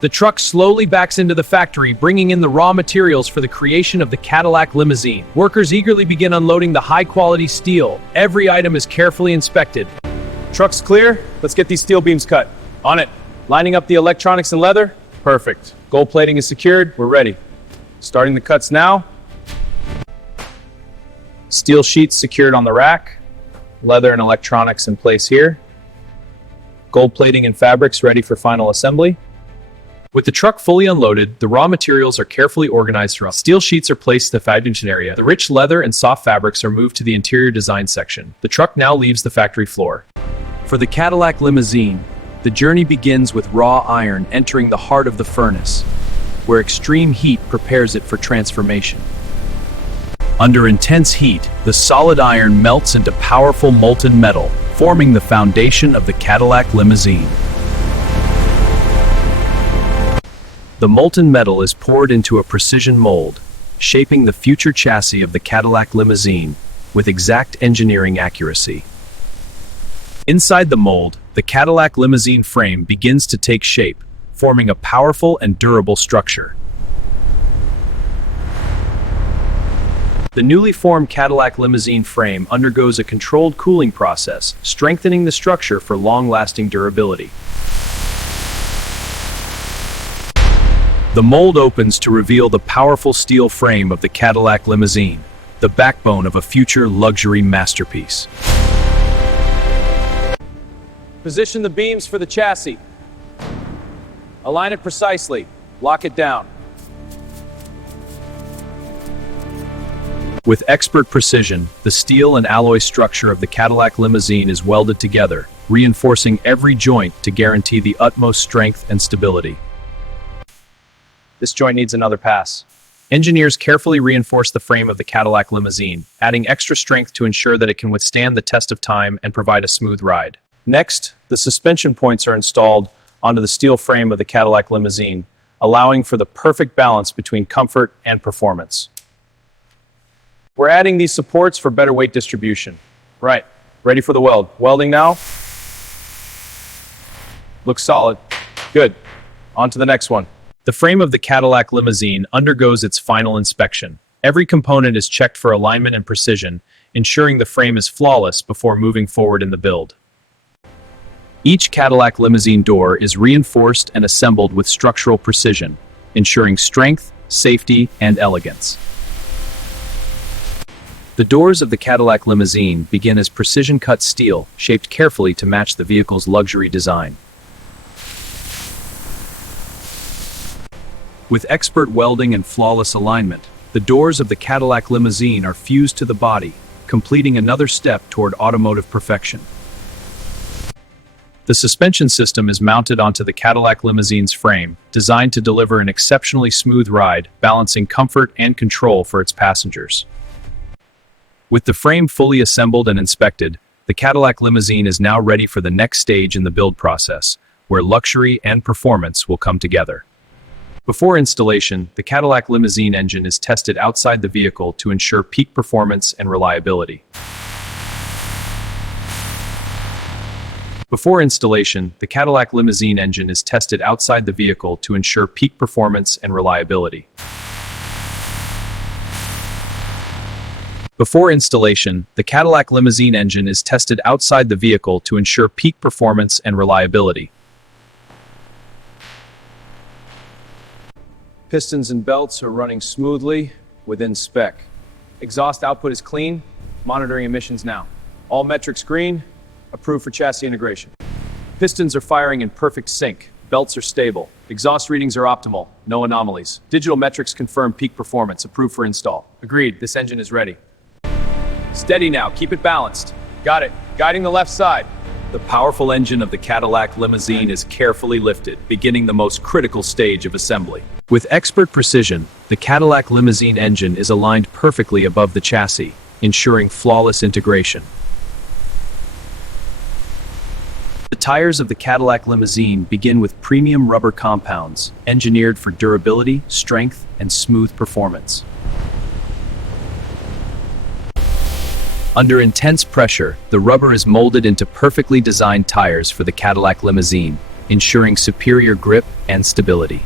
The truck slowly backs into the factory, bringing in the raw materials for the creation of the Cadillac Limousine. Workers eagerly begin unloading the high-quality steel. Every item is carefully inspected. Truck's clear. Let's get these steel beams cut. On it. Lining up the electronics and leather. Perfect. Gold plating is secured. We're ready. Starting the cuts now. Steel sheets secured on the rack. Leather and electronics in place here. Gold plating and fabrics ready for final assembly. With the truck fully unloaded, the raw materials are carefully organized throughout. Steel sheets are placed in the fabrication area. The rich leather and soft fabrics are moved to the interior design section. The truck now leaves the factory floor. For the Cadillac Limousine, the journey begins with raw iron entering the heart of the furnace, where extreme heat prepares it for transformation. Under intense heat, the solid iron melts into powerful molten metal, forming the foundation of the Cadillac Limousine. The molten metal is poured into a precision mold, shaping the future chassis of the Cadillac Limousine with exact engineering accuracy. Inside the mold, the Cadillac Limousine frame begins to take shape, forming a powerful and durable structure. The newly formed Cadillac Limousine frame undergoes a controlled cooling process, strengthening the structure for long-lasting durability. The mold opens to reveal the powerful steel frame of the Cadillac Limousine, the backbone of a future luxury masterpiece. Position the beams for the chassis. Align it precisely. Lock it down. With expert precision, the steel and alloy structure of the Cadillac Limousine is welded together, reinforcing every joint to guarantee the utmost strength and stability. This joint needs another pass. Engineers carefully reinforce the frame of the Cadillac Limousine, adding extra strength to ensure that it can withstand the test of time and provide a smooth ride. Next, the suspension points are installed onto the steel frame of the Cadillac Limousine, allowing for the perfect balance between comfort and performance. We're adding these supports for better weight distribution. Right, ready for the weld. Welding now. Looks solid. Good. On to the next one. The frame of the Cadillac Limousine undergoes its final inspection. Every component is checked for alignment and precision, ensuring the frame is flawless before moving forward in the build. Each Cadillac Limousine door is reinforced and assembled with structural precision, ensuring strength, safety, and elegance. The doors of the Cadillac Limousine begin as precision-cut steel, shaped carefully to match the vehicle's luxury design. With expert welding and flawless alignment, the doors of the Cadillac Limousine are fused to the body, completing another step toward automotive perfection. The suspension system is mounted onto the Cadillac Limousine's frame, designed to deliver an exceptionally smooth ride, balancing comfort and control for its passengers. With the frame fully assembled and inspected, the Cadillac Limousine is now ready for the next stage in the build process, where luxury and performance will come together. Before installation, the Cadillac Limousine engine is tested outside the vehicle to ensure peak performance and reliability. Before installation, the Cadillac Limousine engine is tested outside the vehicle to ensure peak performance and reliability. Before installation, the Cadillac Limousine engine is tested outside the vehicle to ensure peak performance and reliability. Pistons and belts are running smoothly within spec. Exhaust output is clean. Monitoring emissions now. All metrics green. Approved for chassis integration. Pistons are firing in perfect sync. Belts are stable. Exhaust readings are optimal. No anomalies. Digital metrics confirm peak performance. Approved for install. Agreed. This engine is ready. Steady now. Keep it balanced. Got it. Guiding the left side. The powerful engine of the Cadillac Limousine is carefully lifted, beginning the most critical stage of assembly. With expert precision, the Cadillac Limousine engine is aligned perfectly above the chassis, ensuring flawless integration. The tires of the Cadillac Limousine begin with premium rubber compounds, engineered for durability, strength, and smooth performance. Under intense pressure, the rubber is molded into perfectly designed tires for the Cadillac Limousine, ensuring superior grip and stability.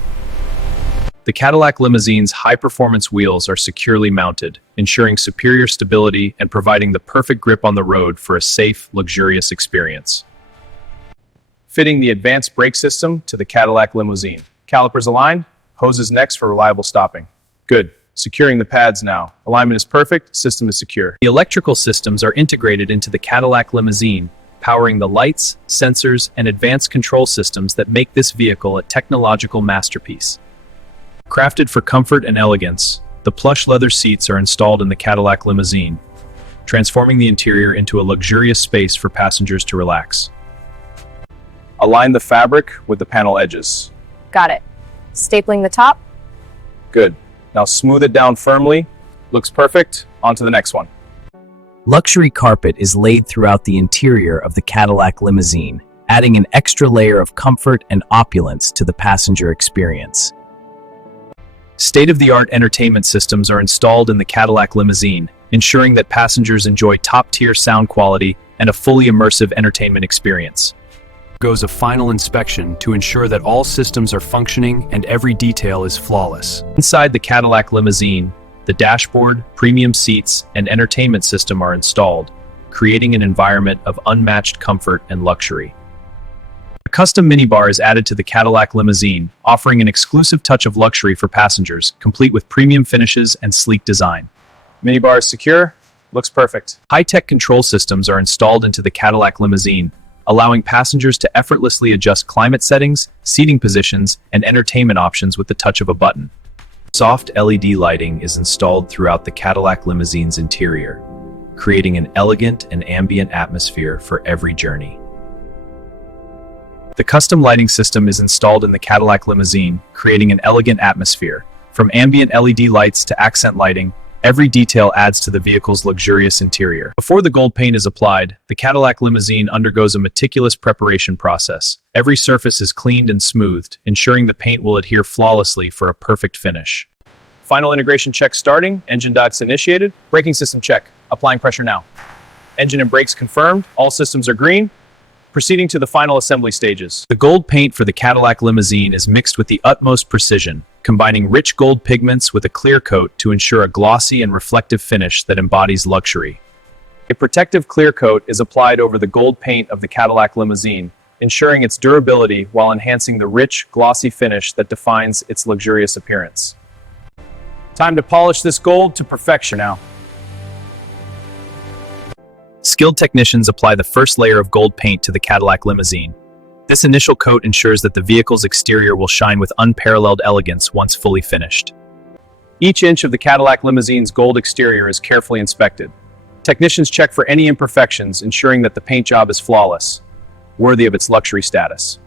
The Cadillac Limousine's high-performance wheels are securely mounted, ensuring superior stability and providing the perfect grip on the road for a safe, luxurious experience. Fitting the advanced brake system to the Cadillac Limousine. Calipers aligned, hoses next for reliable stopping. Good. Securing the pads now. Alignment is perfect, system is secure. The electrical systems are integrated into the Cadillac Limousine, powering the lights, sensors, and advanced control systems that make this vehicle a technological masterpiece. Crafted for comfort and elegance, the plush leather seats are installed in the Cadillac Limousine, transforming the interior into a luxurious space for passengers to relax. Align the fabric with the panel edges. Got it. Stapling the top. Good. Now smooth it down firmly. Looks perfect. On to the next one. Luxury carpet is laid throughout the interior of the Cadillac Limousine, adding an extra layer of comfort and opulence to the passenger experience. State-of-the-art entertainment systems are installed in the Cadillac Limousine, ensuring that passengers enjoy top-tier sound quality and a fully immersive entertainment experience. Goes a final inspection to ensure that all systems are functioning and every detail is flawless. Inside the Cadillac Limousine, the dashboard, premium seats, and entertainment system are installed, creating an environment of unmatched comfort and luxury. A custom minibar is added to the Cadillac Limousine, offering an exclusive touch of luxury for passengers, complete with premium finishes and sleek design. Minibar is secure. Looks perfect. High-tech control systems are installed into the Cadillac Limousine, allowing passengers to effortlessly adjust climate settings, seating positions, and entertainment options with the touch of a button. Soft LED lighting is installed throughout the Cadillac Limousine's interior, creating an elegant and ambient atmosphere for every journey. The custom lighting system is installed in the Cadillac Limousine, creating an elegant atmosphere. From ambient LED lights to accent lighting, every detail adds to the vehicle's luxurious interior. Before the gold paint is applied, the Cadillac Limousine undergoes a meticulous preparation process. Every surface is cleaned and smoothed, ensuring the paint will adhere flawlessly for a perfect finish. Final integration check starting. Engine ducts initiated. Braking system check. Applying pressure now. Engine and brakes confirmed. All systems are green. Proceeding to the final assembly stages. The gold paint for the Cadillac Limousine is mixed with the utmost precision, combining rich gold pigments with a clear coat to ensure a glossy and reflective finish that embodies luxury. A protective clear coat is applied over the gold paint of the Cadillac Limousine, ensuring its durability while enhancing the rich, glossy finish that defines its luxurious appearance. Time to polish this gold to perfection now. Skilled technicians apply the first layer of gold paint to the Cadillac Limousine. This initial coat ensures that the vehicle's exterior will shine with unparalleled elegance once fully finished. Each inch of the Cadillac Limousine's gold exterior is carefully inspected. Technicians check for any imperfections, ensuring that the paint job is flawless, worthy of its luxury status.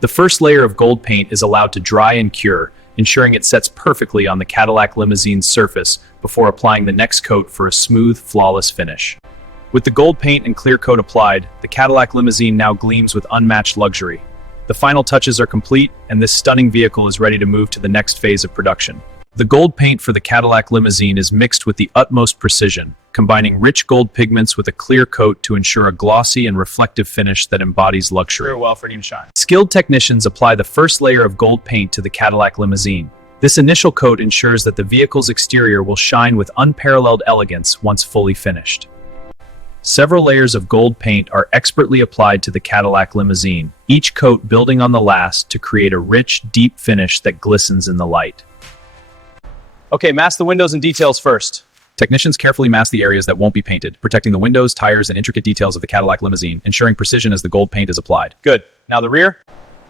The first layer of gold paint is allowed to dry and cure, ensuring it sets perfectly on the Cadillac Limousine's surface before applying the next coat for a smooth, flawless finish. With the gold paint and clear coat applied, the Cadillac Limousine now gleams with unmatched luxury. The final touches are complete, and this stunning vehicle is ready to move to the next phase of production. The gold paint for the Cadillac Limousine is mixed with the utmost precision, combining rich gold pigments with a clear coat to ensure a glossy and reflective finish that embodies luxury. Very well for you to shine. Skilled technicians apply the first layer of gold paint to the Cadillac Limousine. This initial coat ensures that the vehicle's exterior will shine with unparalleled elegance once fully finished. Several layers of gold paint are expertly applied to the Cadillac Limousine, each coat building on the last to create a rich, deep finish that glistens in the light. Okay, mask the windows and details first. Technicians carefully mask the areas that won't be painted, protecting the windows, tires, and intricate details of the Cadillac Limousine, ensuring precision as the gold paint is applied. Good. Now the rear?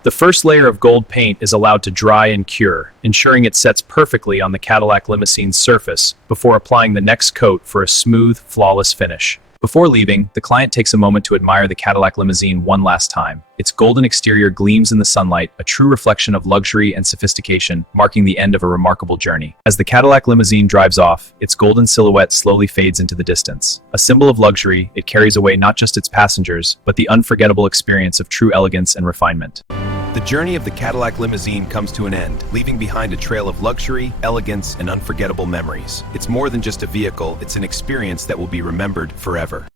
The first layer of gold paint is allowed to dry and cure, ensuring it sets perfectly on the Cadillac Limousine's surface before applying the next coat for a smooth, flawless finish. Before leaving, the client takes a moment to admire the Cadillac Limousine one last time. Its golden exterior gleams in the sunlight, a true reflection of luxury and sophistication, marking the end of a remarkable journey. As the Cadillac Limousine drives off, its golden silhouette slowly fades into the distance. A symbol of luxury, it carries away not just its passengers, but the unforgettable experience of true elegance and refinement. The journey of the Cadillac Limousine comes to an end, leaving behind a trail of luxury, elegance, and unforgettable memories. It's more than just a vehicle, it's an experience that will be remembered forever.